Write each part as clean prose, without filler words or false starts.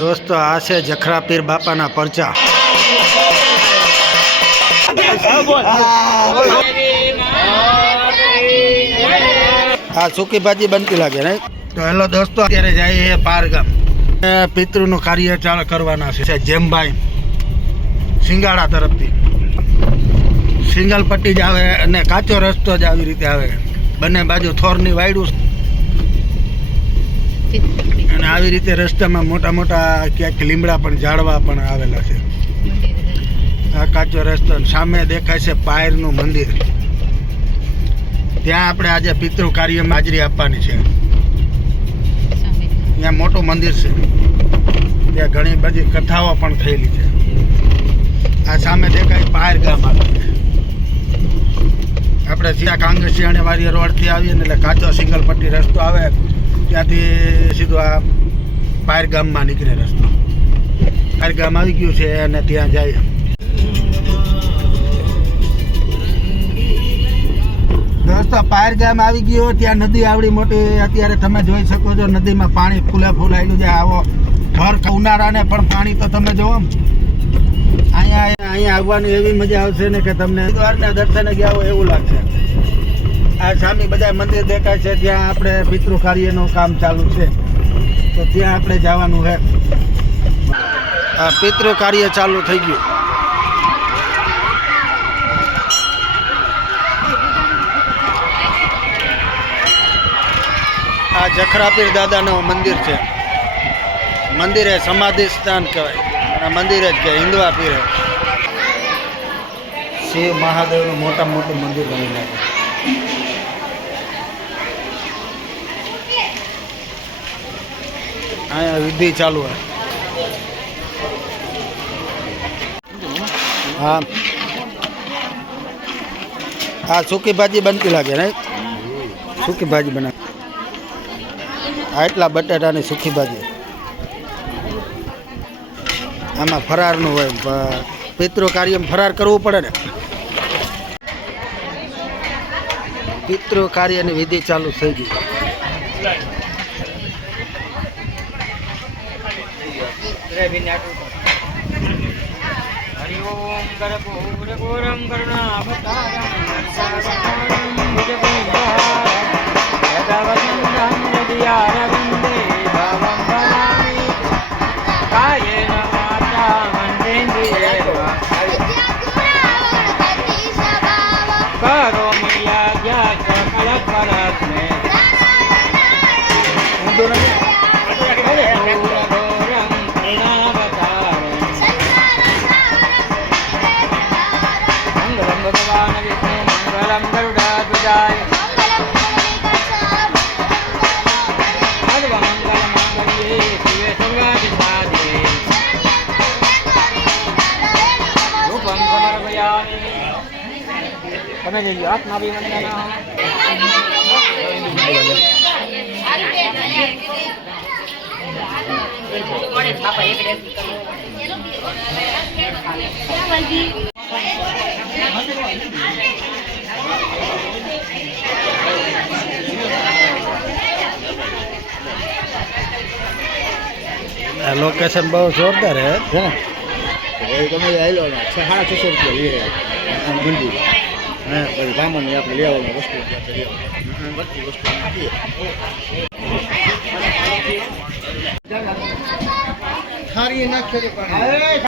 દોસ્તો આ છે જખરા પીર બાપાના પરચા. આ સૂકી ભાજી બનતી લાગે ને. તો હેલો દોસ્તો, અત્યારે જઈએ પારગામ. પિતૃનું કાર્ય ચાલુ કરવાના છે જેમભાઈ સિંગાડા તરફથી. સિંગલ પટ્ટી જ આવે અને કાચો રસ્તો જ આવી રીતે આવે. બંને બાજુ થોરની વાયડું અને આવી રીતે રસ્તામાં મોટા મોટા ક્યાંક લીમડા પણ ઝાડવા પણ આવેલા છે. આ કાચો રસ્તો. સામે દેખાય છે પાયરનું મંદિર. ત્યાં આપણે આજે પિતૃ કાર્યમાં હાજરી આપવાની છે. ત્યાં મોટું મંદિર છે, ત્યાં ઘણી બધી કથાઓ પણ થયેલી છે. આ સામે દેખાય પાયર ગામ આવે. આપણે સીધા કાંગ્રેસી વાળી રોડથી આવીએ ને એટલે કાચો સિંગલ પટ્ટી રસ્તો આવે, ત્યાંથી સીધું આ પાયર ગામમાં નીકળે રસ્તો. પાયર ગામ આવી ગયું છે અને ત્યાં જાય. દોસ્તો પાયર ગામ આવી ગયો. ત્યાં નદી આવડી મોટી અત્યારે તમે જોઈ શકો છો. નદીમાં પાણી ફૂલાયેલું છે. આવો ભર ઉનાળાને પણ પાણી તો તમે જોવો. અહીંયા આવવાની એવી મજા આવશે ને કે તમને દ્વારના દર્શને ગયા હોય એવું લાગશે. આ સામે બધા મંદિર દેખાય છે, ત્યાં આપણે પિતૃ કાર્યનું કામ ચાલુ છે, તો ત્યાં આપણે જવાનું છે. આ પિતૃ કાર્ય ચાલુ થઈ ગયું. આ જખરા પીર દાદાનું મંદિર છે. મંદિરે સમાધિ સ્થાન કહેવાય. મંદિર જ કે હિન્દવા પીર શિવ મહાદેવનું મોટામાં મોટું મંદિર બની લાગે. અહીંયા વિધિ ચાલુ હોય. હા, આ સૂકી ભાજી બનતી લાગે ને. સૂકી ભાજી બનાવે. આટલા બટાટાની સૂકી ભાજી. આમાં ફરારનું હોય. પિતૃ કાર્યમાં ફરાર કરવું પડે ને. પિતૃ કાર્યની વિધિ ચાલુ થઈ ગઈ. તમે લઈ લો હાથમાં બી લોકેશન બહુ જોરદાર હે. તમે આવેલો 650 રૂપિયા લઈએ. હા, પછી સામાન્ય આપણે લેવાનું વસ્તુ બધી વસ્તુ થારી નાખી પાણી.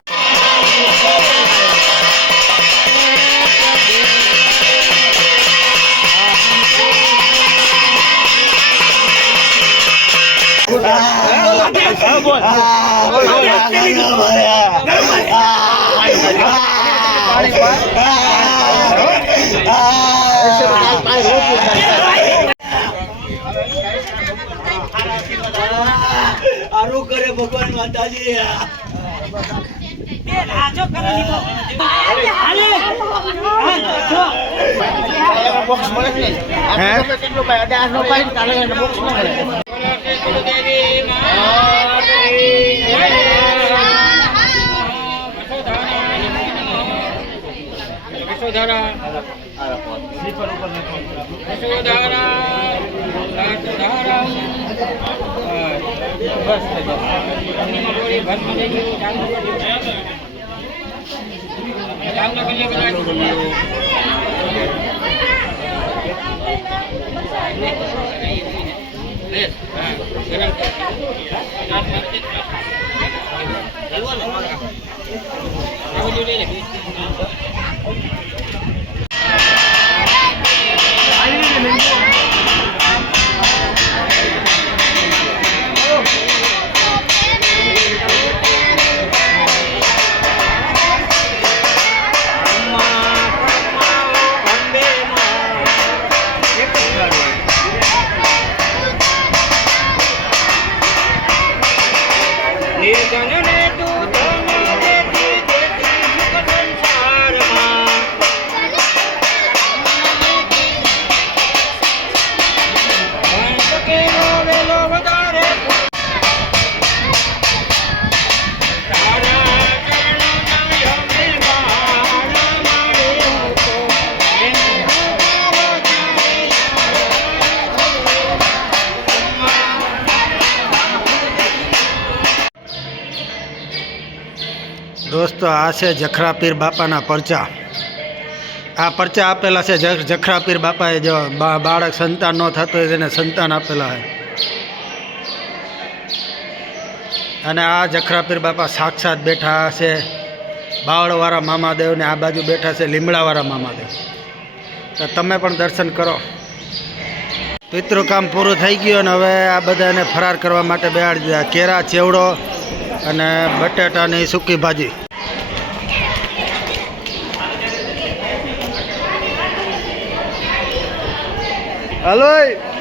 આરું કરે ભગવાન માતાજી. બોક્સ મળે છે. કેટલું ભાઈ 18 નો પાઈ તારે બોક્સ મળે. દોસ્તો આ છે જખરા પીર બાપાના પરચા. આ પરચા આપેલા છે જખરા પીર બાપાએ જો બાળક સંતાન ન થતું હોય તેને સંતાન આપેલા છે. અને આ જખરા પીર બાપા સાક્ષાત બેઠા છે બાવળવાળા મામાદેવ ને આ બાજુ બેઠા છે લીમડાવાળા મામાદેવ. તો તમે પણ દર્શન કરો. પિતૃ કામ પૂરું થઈ ગયું અને હવે આ બધાને ફરાર કરવા માટે બેહાડી દીધા. કેરા, ચેવડો અને બટેટાની સૂકી ભાજી. હલો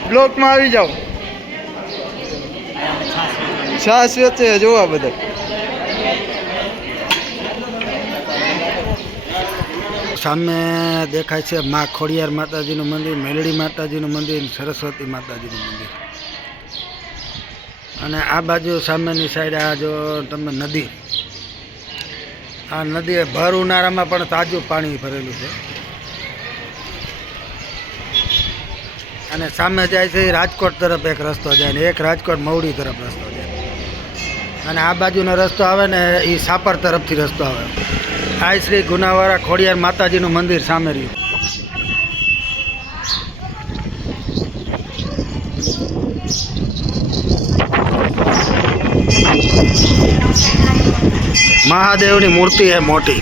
બ્લોકમાં આવી જાઓ. છાશ વેચે જોવા બધા. સામે દેખાય છે મા ખોડિયાર માતાજીનું મંદિર, મેલડી માતાજીનું મંદિર, સરસ્વતી માતાજીનું મંદિર. અને આ બાજુ સામેની સાઈડ આ જો તમે નદી, આ નદી ભર ઉનાળામાં પણ તાજું પાણી ભરેલું છે. અને સામે જાય છે રાજકોટ તરફ એક રસ્તો જાય ને એક રાજકોટ મવડી તરફ રસ્તો જાય. અને આ બાજુનો રસ્તો આવે ને એ સાપર તરફથી રસ્તો આવે. આ શ્રી ગુનાવાળા ખોડિયાર માતાજીનું મંદિર સામે રહ્યું. મહાદેવની મૂર્તિ હે મોટી.